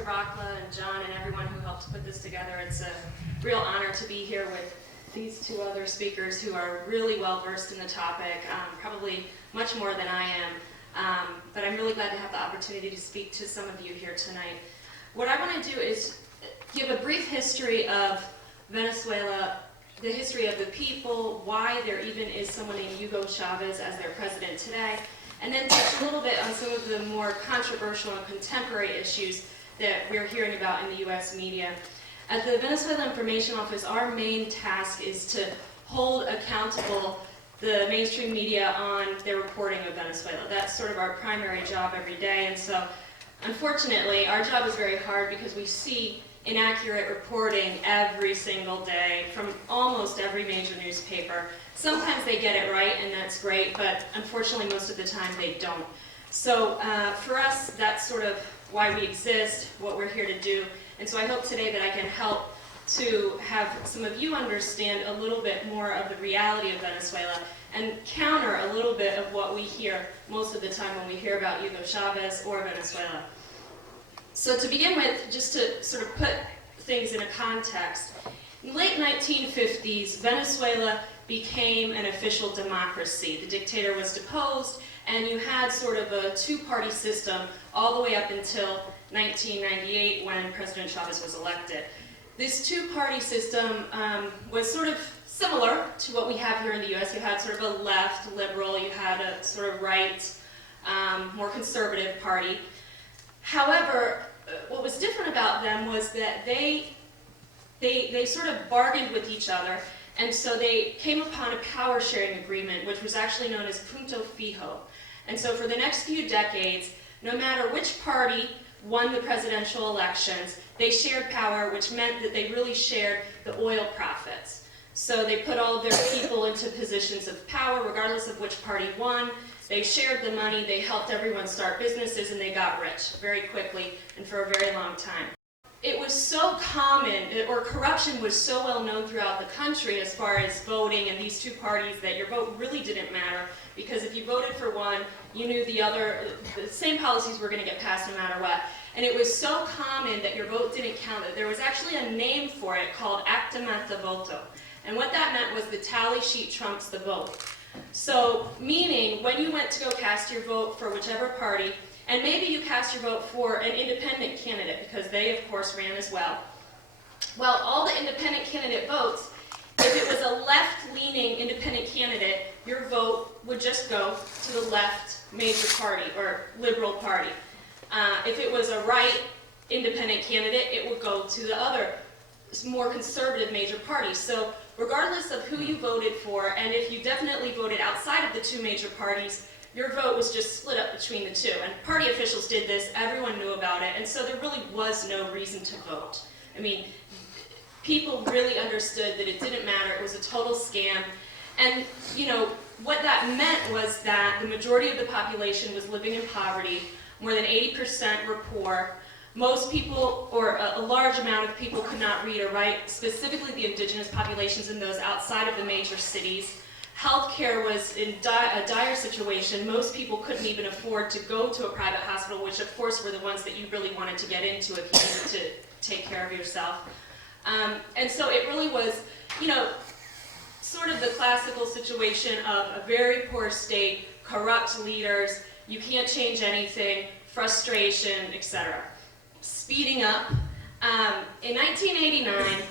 to Rockla and John and everyone who helped put this together. It's a real honor to be here with these two other speakers who are really well versed in the topic, probably much more than I am. But I'm really glad to have the opportunity to speak to some of you here tonight. What I want to do is give a brief history of Venezuela, the history of the people, why there even is someone named Hugo Chavez as their president today, and then touch a little bit on some of the more controversial and contemporary issues that we're hearing about in the U.S. media. At the Venezuela Information Office, our main task is to hold accountable the mainstream media on their reporting of Venezuela. That's sort of our primary job every day, and so unfortunately our job is very hard because we see inaccurate reporting every single day from almost every major newspaper. Sometimes they get it right, and that's great, but unfortunately most of the time they don't. So for us, that's sort of why we exist, what we're here to do, and so I hope today that I can help to have some of you understand a little bit more of the reality of Venezuela and counter a little bit of what we hear most of the time when we hear about Hugo Chavez or Venezuela. So to begin with, just to sort of put things in a context, in the late 1950s, Venezuela became an official democracy. The dictator was deposed, and you had sort of a two-party system all the way up until 1998 when President Chavez was elected. This two-party system was sort of similar to what we have here in the U.S. You had sort of a left, liberal, you had a sort of right, more conservative party. However, what was different about them was that they sort of bargained with each other, and so they came upon a power-sharing agreement, which was actually known as Punto Fijo. And so for the next few decades, no matter which party won the presidential elections, they shared power, which meant that they really shared the oil profits. So they put all of their people into positions of power, regardless of which party won. They shared the money, they helped everyone start businesses, and they got rich very quickly and for a very long time. It was so common, or corruption was so well known throughout the country as far as voting and these two parties, that your vote really didn't matter, because if you voted for one, you knew the same policies were going to get passed no matter what. And it was so common that your vote didn't count that there was actually a name for it called acta mata voto. And what that meant was the tally sheet trumps the vote. So, meaning, when you went to go cast your vote for whichever party, and maybe you cast your vote for an independent candidate, because they, of course, ran as well. Well, all the independent candidate votes, if it was a left-leaning independent candidate, your vote would just go to the left major party, or liberal party. If it was a right independent candidate, it would go to the other, more conservative major party. So, regardless of who you voted for, and if you definitely voted outside of the two major parties, your vote was just split up between the two. And party officials did this, everyone knew about it, and so there really was no reason to vote. I mean, people really understood that it didn't matter, it was a total scam. And, you know, what that meant was that the majority of the population was living in poverty, more than 80% were poor. Most people, or a large amount of people, could not read or write, specifically the indigenous populations and those outside of the major cities. Healthcare was in a dire situation. Most people couldn't even afford to go to a private hospital, which of course were the ones that you really wanted to get into if you needed to take care of yourself. And so it really was, you know, sort of the classical situation of a very poor state, corrupt leaders, you can't change anything, frustration, etc. Speeding up, in 1989,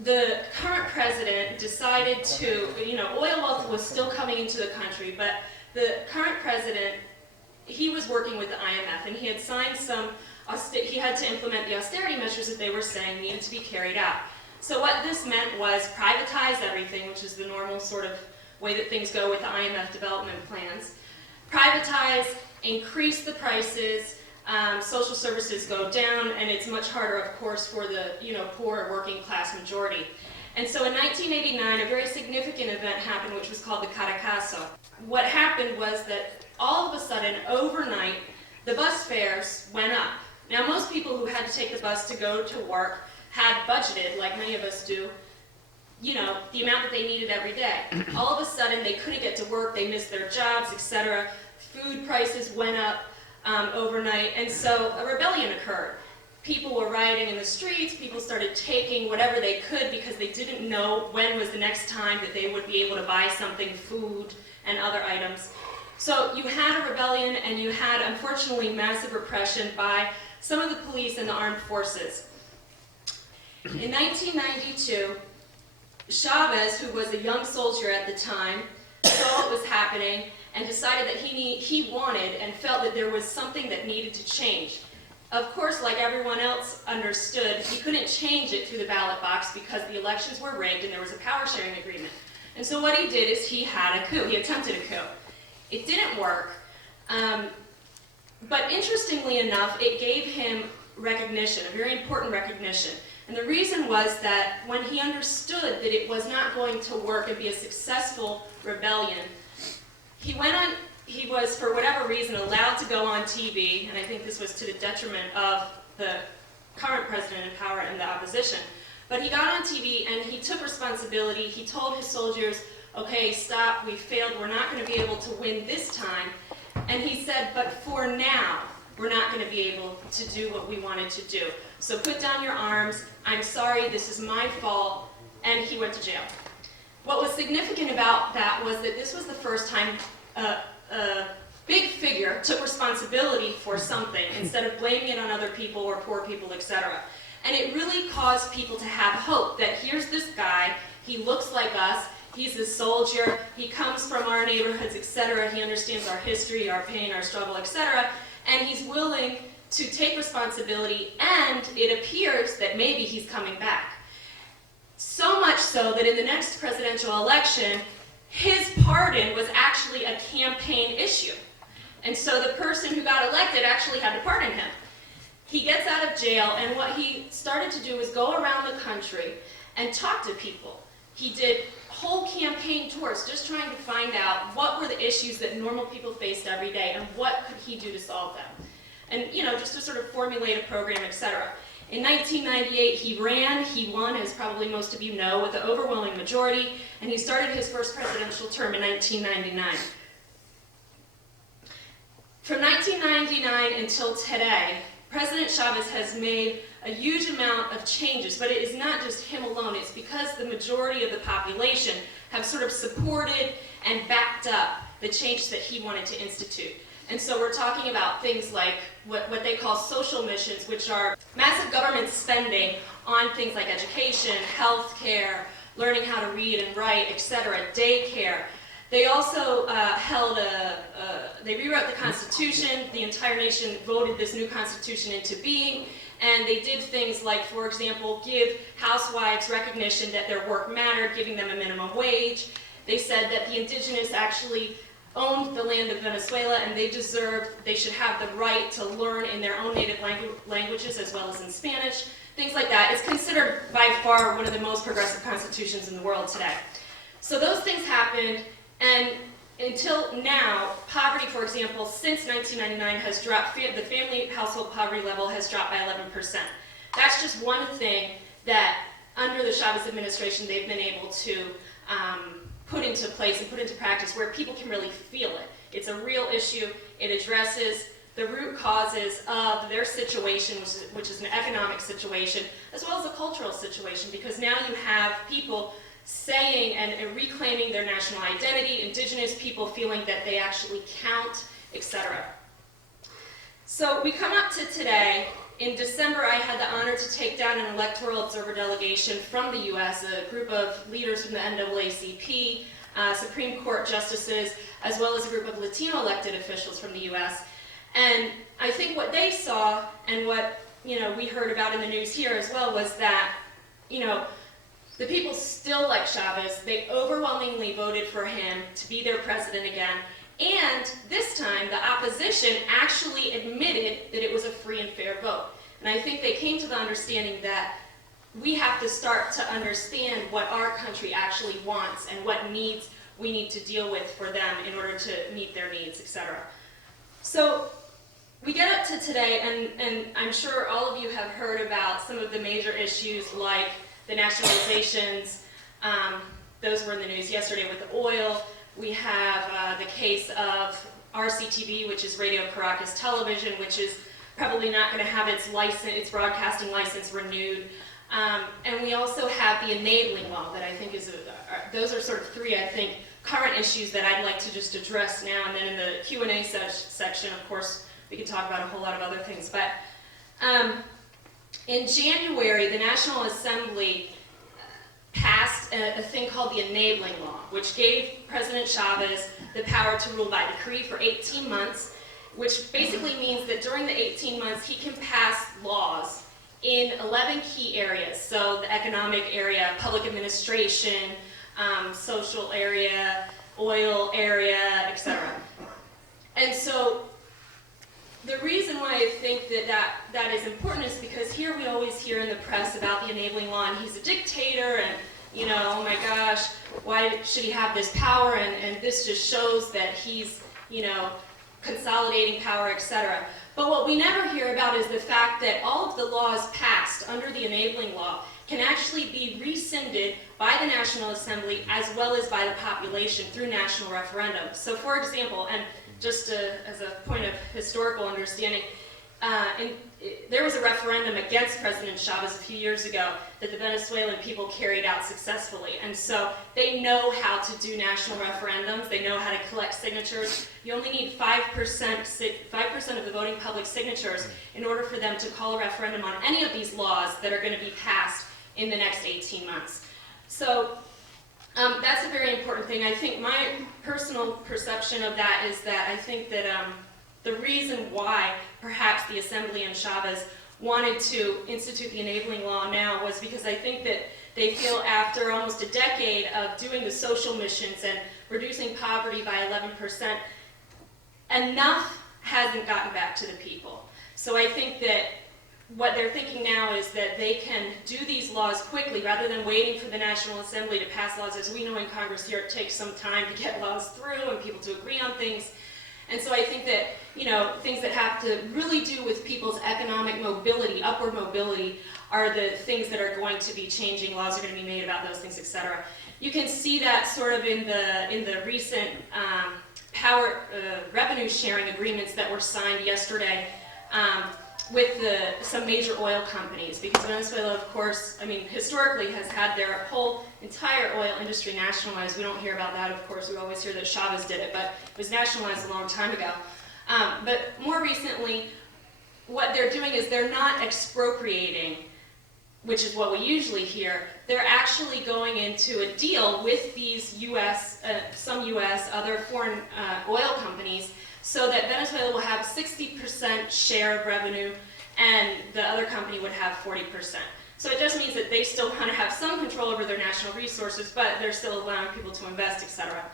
the current president decided to, you know, oil wealth was still coming into the country, but the current president, he was working with the IMF, and he had signed he had to implement the austerity measures that they were saying needed to be carried out. So what this meant was privatize everything, which is the normal sort of way that things go with the IMF development plans. Privatize, increase the prices, social services go down, and it's much harder, of course, for the poor working class majority. And so in 1989, a very significant event happened, which was called the Caracazo. What happened was that all of a sudden, overnight, the bus fares went up. Now, most people who had to take the bus to go to work had budgeted, like many of us do, you know, the amount that they needed every day. All of a sudden, they couldn't get to work, they missed their jobs, etc. Food prices went up overnight, and so a rebellion occurred. people were rioting in the streets, people started taking whatever they could because they didn't know when was the next time that they would be able to buy something, food and other items. So you had a rebellion, and you had, unfortunately, massive repression by some of the police and the armed forces. In 1992, Chavez, who was a young soldier at the time, saw what was happening and decided that he wanted and felt that there was something that needed to change. Of course, like everyone else understood, he couldn't change it through the ballot box because the elections were rigged and there was a power-sharing agreement. And so what he did is he had a coup. He attempted a coup. It didn't work, but interestingly enough, it gave him recognition, a very important recognition. And the reason was that when he understood that it was not going to work and be a successful rebellion, he was, for whatever reason, allowed to go on TV, and I think this was to the detriment of the current president in power and the opposition. But he got on TV and he took responsibility. He told his soldiers, okay, stop, we failed, we're not going to be able to win this time. And he said, but for now, we're not going to be able to do what we wanted to do. So put down your arms, I'm sorry, this is my fault, and he went to jail. What was significant about that was that this was the first time a big figure took responsibility for something instead of blaming it on other people or poor people, etc. And it really caused people to have hope that here's this guy, he looks like us, he's a soldier, he comes from our neighborhoods, etc. He understands our history, our pain, our struggle, etc. And he's willing to take responsibility, and it appears that maybe he's coming back. So much so that in the next presidential election, his pardon was actually a campaign issue. And so the person who got elected actually had to pardon him. He gets out of jail, and what he started to do was go around the country and talk to people. He did whole campaign tours just trying to find out what were the issues that normal people faced every day and what could he do to solve them. And, just to sort of formulate a program, etc. In 1998, he ran, he won, as probably most of you know, with the overwhelming majority, and he started his first presidential term in 1999. From 1999 until today, President Chavez has made a huge amount of changes, but it is not just him alone. It's because the majority of the population have sort of supported and backed up the changes that he wanted to institute. And so we're talking about things like what they call social missions, which are massive government spending on things like education, health care, learning how to read and write, etc., daycare. They also they rewrote the Constitution. The entire nation voted this new Constitution into being, and they did things like, for example, give housewives recognition that their work mattered, giving them a minimum wage. They said that the indigenous actually owned the land of Venezuela, and they should have the right to learn in their own native languages as well as in Spanish, things like that. It's considered by far one of the most progressive constitutions in the world today. So those things happened, and until now, poverty, for example, since 1999 has dropped, the family household poverty level has dropped by 11%. That's just one thing that under the Chavez administration they've been able to put into place and put into practice where people can really feel it. It's a real issue. It addresses the root causes of their situation, which is an economic situation, as well as a cultural situation, because now you have people saying and reclaiming their national identity, indigenous people feeling that they actually count, etc. So we come up to today. In December, I had the honor to take down an electoral observer delegation from the U.S., a group of leaders from the NAACP, Supreme Court justices, as well as a group of Latino elected officials from the U.S. And I think what they saw, and what we heard about in the news here as well, was that the people still like Chavez. They overwhelmingly voted for him to be their president again. And this time, the opposition actually admitted that it was a free and fair vote. And I think they came to the understanding that we have to start to understand what our country actually wants and what needs we need to deal with for them in order to meet their needs, etc. So we get up to today, and I'm sure all of you have heard about some of the major issues like the nationalizations. Those were in the news yesterday with the oil. We have the case of RCTV, which is Radio Caracas Television, which is probably not going to have its broadcasting license renewed. And we also have the enabling law that I think is, those are sort of three, I think, current issues that I'd like to just address now. And then in the Q&A section, of course, we can talk about a whole lot of other things. But in January, the National Assembly passed a thing called the enabling law, which gave President Chavez the power to rule by decree for 18 months, which basically means that during the 18 months, he can pass laws in 11 key areas. So the economic area, public administration, social area, oil area, etc. And so the reason why I think that is important is because here we always hear in the press about the enabling law, and he's a dictator, and, you know, oh my gosh, why should he have this power? And this just shows that he's, you know, consolidating power, etc. But what we never hear about is the fact that all of the laws passed under the enabling law can actually be rescinded by the National Assembly as well as by the population through national referendum. So for example, and just as a point of historical understanding, there was a referendum against President Chavez a few years ago that the Venezuelan people carried out successfully. And so they know how to do national referendums. They know how to collect signatures. You only need 5% of the voting public signatures in order for them to call a referendum on any of these laws that are going to be passed in the next 18 months. So that's a very important thing. I think my personal perception of that is that I think that the reason why perhaps the Assembly and Chavez wanted to institute the enabling law now was because I think that they feel after almost a decade of doing the social missions and reducing poverty by 11%, enough hasn't gotten back to the people. So I think that what they're thinking now is that they can do these laws quickly rather than waiting for the National Assembly to pass laws. As we know in Congress here, it takes some time to get laws through and people to agree on things. And so I think that, you know, things that have to really do with people's economic mobility, upward mobility, are the things that are going to be changing. Laws are going to be made about those things, etc. You can see that sort of in the recent power revenue sharing agreements that were signed yesterday with some major oil companies, because Venezuela, of course, I mean, historically has had their whole entire oil industry nationalized. We don't hear about that, of course. We always hear that Chavez did it, but it was nationalized a long time ago. But more recently, what they're doing is they're not expropriating, which is what we usually hear. They're actually going into a deal with these U.S., some U.S., other foreign oil companies, so that Venezuela will have 60% share of revenue and the other company would have 40%. So it just means that they still want to have some control over their national resources, but they're still allowing people to invest, etc.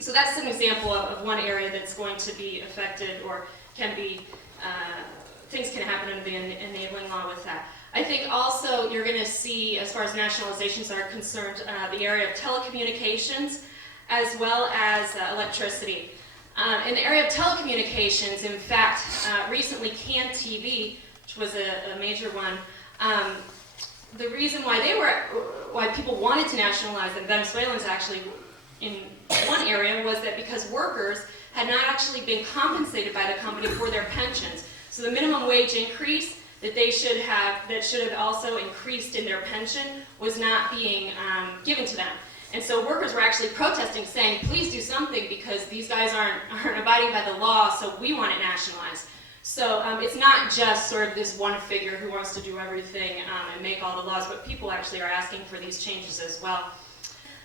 So that's an example of one area that's going to be affected, or can be, things can happen under the enabling law with that. I think also you're going to see, as far as nationalizations are concerned, the area of telecommunications as well as electricity. In the area of telecommunications, in fact, recently CAN TV, which was a major one, the reason why people wanted to nationalize, and Venezuelans actually in one area, was that because workers had not actually been compensated by the company for their pensions. So the minimum wage increase that should have also increased in their pension was not being given to them. And so workers were actually protesting, saying, please do something because these guys aren't abiding by the law, so we want it nationalized. So it's not just sort of this one figure who wants to do everything and make all the laws, but people actually are asking for these changes as well.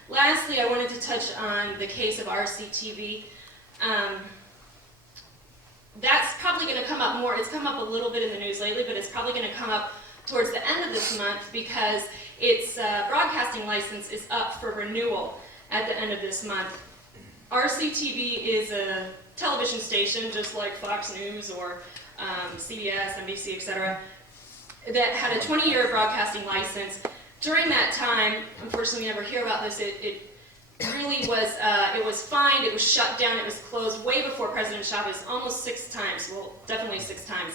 Lastly, I wanted to touch on the case of RCTV. That's probably going to come up more. It's come up a little bit in the news lately, but it's probably going to come up towards the end of this month because its broadcasting license is up for renewal at the end of this month. RCTV is a television station, just like Fox News or CBS, NBC, etc., that had a 20-year broadcasting license. During that time, unfortunately we never hear about this, it really was, it was fined, it was shut down, it was closed way before President Chavez, almost 6 times, well, definitely 6 times,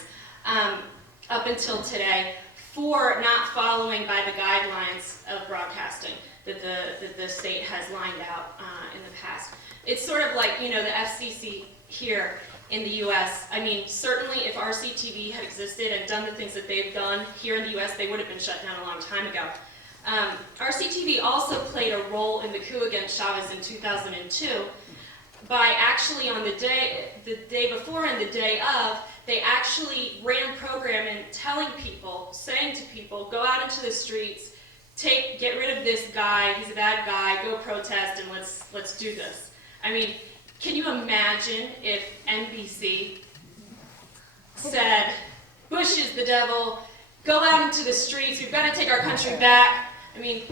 up until today, for not following by the guidelines of broadcasting that the state has lined out in the past. It's sort of like, you know, the FCC here in the U.S. I mean, certainly if RCTV had existed and done the things that they've done here in the U.S., they would have been shut down a long time ago. RCTV also played a role in the coup against Chavez in 2002 by actually on the day before and the day of, they actually ran programming telling people, saying to people, go out into the streets, get rid of this guy, he's a bad guy, go protest and let's do this. I mean, can you imagine if NBC said, Bush is the devil, go out into the streets, we've got to take our country back. I mean,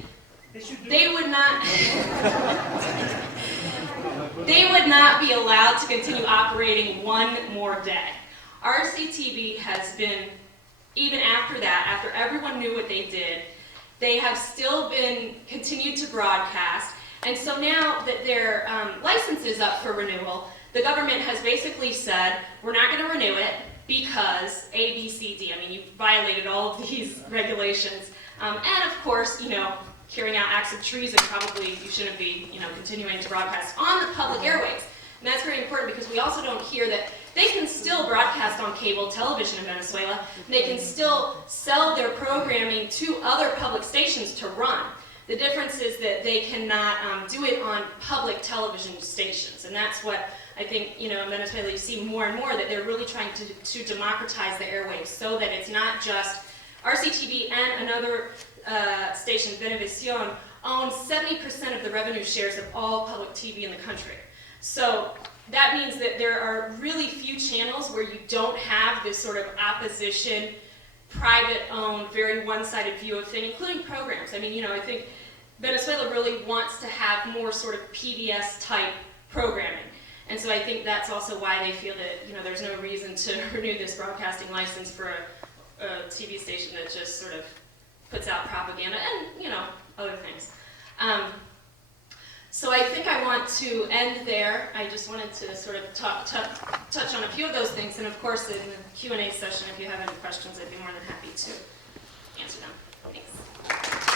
they would not be allowed to continue operating one more day. RCTV has been, even after that, after everyone knew what they did, they have still been continued to broadcast. And so now that their license is up for renewal, the government has basically said, we're not going to renew it because A, B, C, D. I mean, you violated all of these regulations. And of course, you know, carrying out acts of treason, probably you shouldn't be, you know, continuing to broadcast on the public airwaves. And that's very important because we also don't hear that they can still broadcast on cable television in Venezuela. They can still sell their programming to other public stations to run. The difference is that they cannot do it on public television stations. And that's what I think, you know, in Venezuela you see more and more, that they're really trying to democratize the airwaves so that it's not just RCTV and another station, Venevisión, own 70% of the revenue shares of all public TV in the country. So that means that there are really few channels where you don't have this sort of opposition, private-owned, very one-sided view of things, including programs. I mean, you know, I think Venezuela really wants to have more sort of PBS-type programming. And so I think that's also why they feel that, you know, there's no reason to renew this broadcasting license for a TV station that just sort of puts out propaganda and, you know, other things. So I think I want to end there. I just wanted to sort of touch on a few of those things. And of course, in the Q&A session, if you have any questions, I'd be more than happy to answer them. Thanks.